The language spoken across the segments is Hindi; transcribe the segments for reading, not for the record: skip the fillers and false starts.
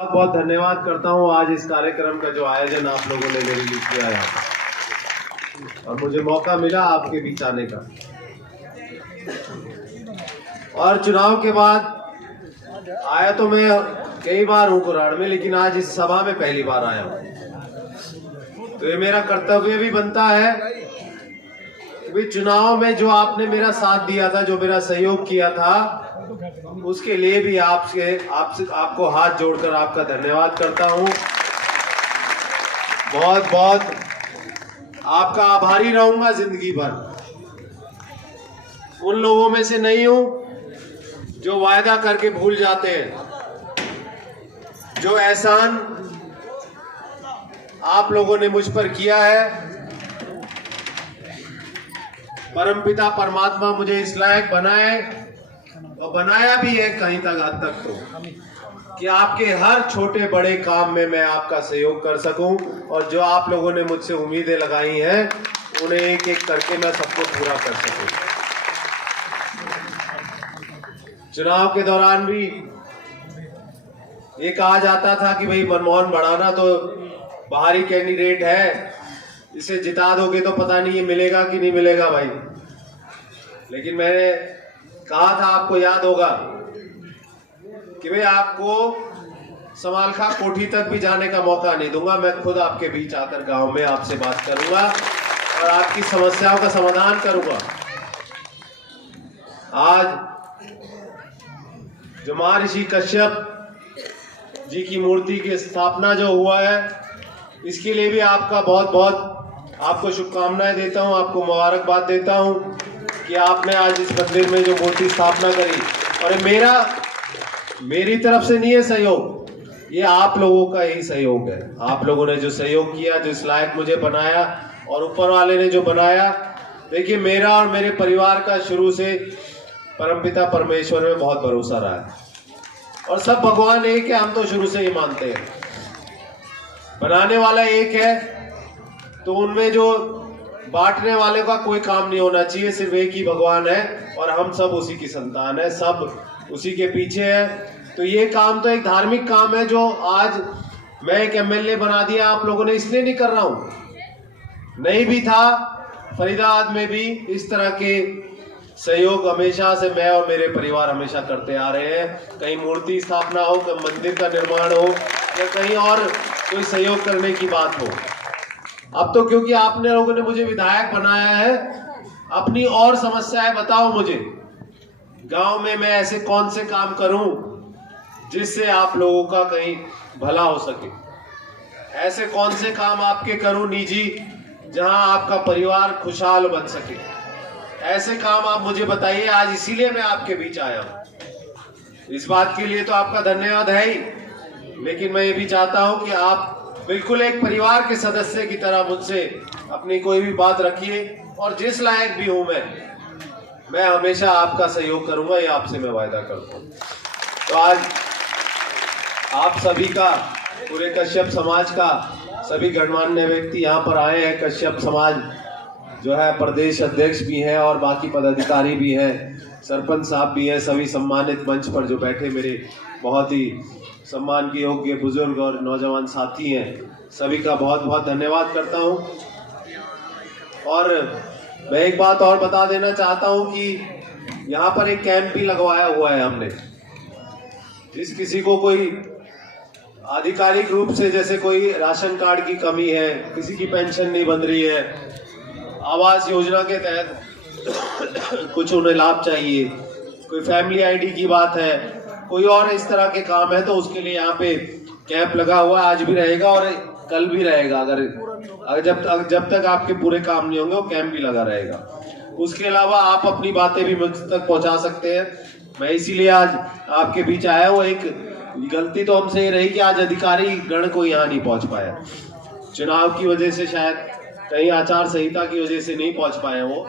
बहुत बहुत धन्यवाद करता हूँ आज इस कार्यक्रम का जो आयोजन आप लोगों ने मेरे लिए किया है और मुझे मौका मिला आपके बीच आने का। और चुनाव के बाद आया तो मैं कई बार हूँ कुराड़ में, लेकिन आज इस सभा में पहली बार आया हूँ। तो ये मेरा कर्तव्य भी बनता है कि चुनाव में जो आपने मेरा साथ दिया था, जो मेरा सहयोग किया था, उसके लिए भी आपको हाथ जोड़कर आपका धन्यवाद करता हूं। बहुत बहुत आपका आभारी रहूंगा जिंदगी भर। उन लोगों में से नहीं हूं जो वायदा करके भूल जाते हैं। जो एहसान आप लोगों ने मुझ पर किया है, परमपिता परमात्मा मुझे इस लायक बनाए और बनाया भी है कहीं तक हद तक तो कि आपके हर छोटे बड़े काम में मैं आपका सहयोग कर सकूं और जो आप लोगों ने मुझसे उम्मीदें लगाई हैं उन्हें एक एक करके मैं सबको पूरा कर सकूं। चुनाव के दौरान भी ये कहा जाता था कि भाई मनमोहन भड़ाना तो बाहरी कैंडिडेट है, इसे जिता दोगे तो पता नहीं ये मिलेगा कि नहीं मिलेगा भाई। लेकिन मैंने कहा था, आपको याद होगा कि भाई आपको समालखा कोठी तक भी जाने का मौका नहीं दूंगा। मैं खुद आपके बीच आकर गांव में आपसे बात करूंगा और आपकी समस्याओं का समाधान करूंगा। आज जो महर्षि कश्यप जी की मूर्ति की स्थापना जो हुआ है, इसके लिए भी आपका बहुत बहुत आपको शुभकामनाएं देता हूं, आपको मुबारकबाद देता हूं कि आपने आज इस मंदिर में जो मूर्ति स्थापना करी। और मेरी तरफ से नहीं है सहयोग, ये आप लोगों का ही सहयोग है। आप लोगों ने जो सहयोग किया, जो इस लायक मुझे बनाया और ऊपर वाले ने जो बनाया। देखिए, मेरा और मेरे परिवार का शुरू से परमपिता परमेश्वर में बहुत भरोसा रहा है और सब भगवान एक है, हम तो शुरू से ही मानते हैं। बनाने वाला एक है तो उनमें जो बांटने वाले का कोई काम नहीं होना चाहिए। सिर्फ एक ही भगवान है और हम सब उसी की संतान है, सब उसी के पीछे है। तो ये काम तो एक धार्मिक काम है जो आज मैं एक एमएलए बना दिया आप लोगों ने, इसलिए नहीं कर रहा हूं। नहीं भी था, फरीदाबाद में भी इस तरह के सहयोग हमेशा से मैं और मेरे परिवार हमेशा करते आ रहे हैं। कहीं मूर्ति स्थापना हो, कहीं मंदिर का निर्माण हो या कहीं और कोई सहयोग करने की बात हो। अब तो क्योंकि आपने लोगों ने मुझे विधायक बनाया है, अपनी और समस्याएं बताओ मुझे। गांव में मैं ऐसे कौन से काम करूं जिससे आप लोगों का कहीं भला हो सके। ऐसे कौन से काम आपके करूं निजी, जहां आपका परिवार खुशहाल बन सके। ऐसे काम आप मुझे बताइए। आज इसीलिए मैं आपके बीच आया हूं। इस बात के लिए तो आपका धन्यवाद है ही, लेकिन मैं ये भी चाहता हूं कि आप बिल्कुल एक परिवार के सदस्य की तरह मुझसे अपनी कोई भी बात रखिए और जिस लायक भी हूं मैं हमेशा आपका सहयोग करूंगा, ये आपसे मैं वायदा करता हूं। तो आज आप सभी का, पूरे कश्यप समाज का सभी गणमान्य व्यक्ति यहाँ पर आए हैं। कश्यप समाज जो है प्रदेश अध्यक्ष भी हैं और बाकी पदाधिकारी भी हैं, सरपंच साहब भी हैं, सभी सम्मानित मंच पर जो बैठे मेरे बहुत ही सम्मान के योग्य बुजुर्ग और नौजवान साथी हैं, सभी का बहुत बहुत धन्यवाद करता हूं। और मैं एक बात और बता देना चाहता हूं कि यहाँ पर एक कैंप भी लगवाया हुआ है हमने। जिस किसी को कोई आधिकारिक रूप से, जैसे कोई राशन कार्ड की कमी है, किसी की पेंशन नहीं बन रही है, आवास योजना के तहत कुछ उन्हें लाभ चाहिए, कोई फैमिली आईडी की बात है, कोई और इस तरह के काम है, तो उसके लिए यहाँ पे कैंप लगा हुआ है। आज भी रहेगा और कल भी रहेगा। अगर जब तक आपके पूरे काम नहीं होंगे वो कैंप भी लगा रहेगा। उसके अलावा आप अपनी बातें भी मुझ तक पहुंचा सकते हैं। मैं इसीलिए आज आपके बीच आया हूँ। एक गलती तो हमसे ये रही कि आज अधिकारी गण को यहाँ नहीं पहुंच पाया, चुनाव की वजह से, शायद कहीं आचार संहिता की वजह से नहीं पहुंच पाए वो।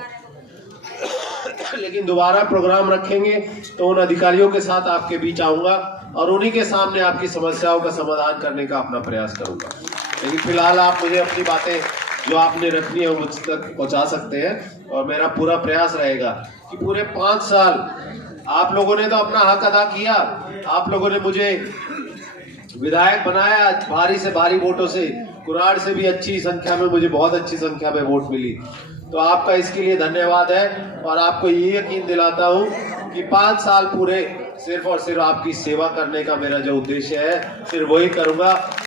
लेकिन दोबारा प्रोग्राम रखेंगे तो उन अधिकारियों के साथ आपके बीच आऊंगा और उन्हीं के सामने आपकी समस्याओं का समाधान करने का अपना प्रयास करूंगा। लेकिन फिलहाल आप मुझे अपनी बातें जो आपने रखनी है मुझ तक पहुंचा सकते हैं और मेरा पूरा प्रयास रहेगा कि पूरे 5 साल आप लोगों ने तो अपना हक अदा किया। आप लोगों ने मुझे विधायक बनाया भारी से भारी वोटों से, कुराड़ से भी अच्छी संख्या में, मुझे बहुत अच्छी संख्या में वोट मिली। तो आपका इसके लिए धन्यवाद है और आपको ये यकीन दिलाता हूँ कि 5 साल पूरे सिर्फ और सिर्फ आपकी सेवा करने का मेरा जो उद्देश्य है सिर्फ वही करूंगा।